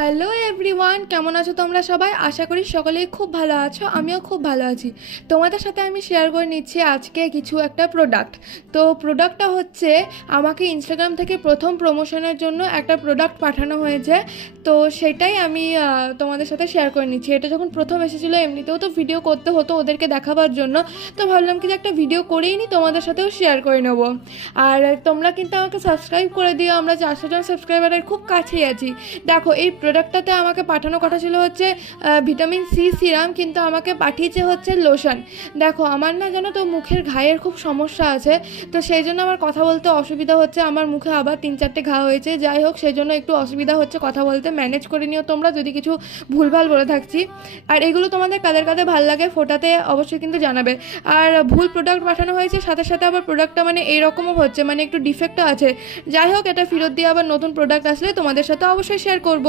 Hello everyone, কেমন আছো তোমরা সবাই? আশা করি সকলেই খুব ভালো আছো। আমিও খুব ভালো আছি। তোমাদের সাথে আমি শেয়ার করে নিচ্ছি আজকে কিছু একটা প্রোডাক্ট। তো প্রোডাক্টটা হচ্ছে, আমাকে ইনস্টাগ্রাম থেকে প্রথম প্রমোশনের জন্য একটা প্রোডাক্ট পাঠানো হয়েছে। তো সেটাই আমি তোমাদের সাথে শেয়ার করে নিচ্ছি। এটা যখন প্রথম এসেছিলো, এমনিতেও তো ভিডিও করতে হতো ওদেরকে দেখাবার জন্য, তো ভাবলাম কি যে একটা ভিডিও করেই নি, তোমাদের সাথেও শেয়ার করে নেবো। আর তোমরা কিন্তু আমাকে সাবস্ক্রাইব করে দিও। আমরা 400 জন সাবস্ক্রাইবারের খুব কাছেই আছি। দেখো, এই প্রোডাক্টটাতে আমাকে পাঠানো কথা ছিল হচ্ছে ভিটামিন সি সিরাম, কিন্তু আমাকে পাঠিয়েছে হচ্ছে লোশন। দেখো, আমার না জানো তো মুখের ঘায়ের খুব সমস্যা আছে, তো সেই জন্য আমার কথা বলতে অসুবিধা হচ্ছে। আমার মুখে আবার 3-4টে ঘা হয়েছে। যাই হোক, সেই জন্য একটু অসুবিধা হচ্ছে কথা বলতে। ম্যানেজ করে নিও তোমরা যদি কিছু ভুলভাল বলে থাকছি। আর এগুলো তোমাদের কাদের কাদের ভালো লাগে ফোটাতে অবশ্যই কিন্তু জানাবে। আর ভুল প্রোডাক্ট পাঠানো হয়েছে, সাথে সাথে আবার প্রোডাক্টটা মানে এইরকমও হচ্ছে, মানে একটু ডিফেক্টও আছে। যাই হোক, এটা ফেরত দিয়ে আবার নতুন প্রোডাক্ট আসলে তোমাদের সাথে অবশ্যই শেয়ার করবো।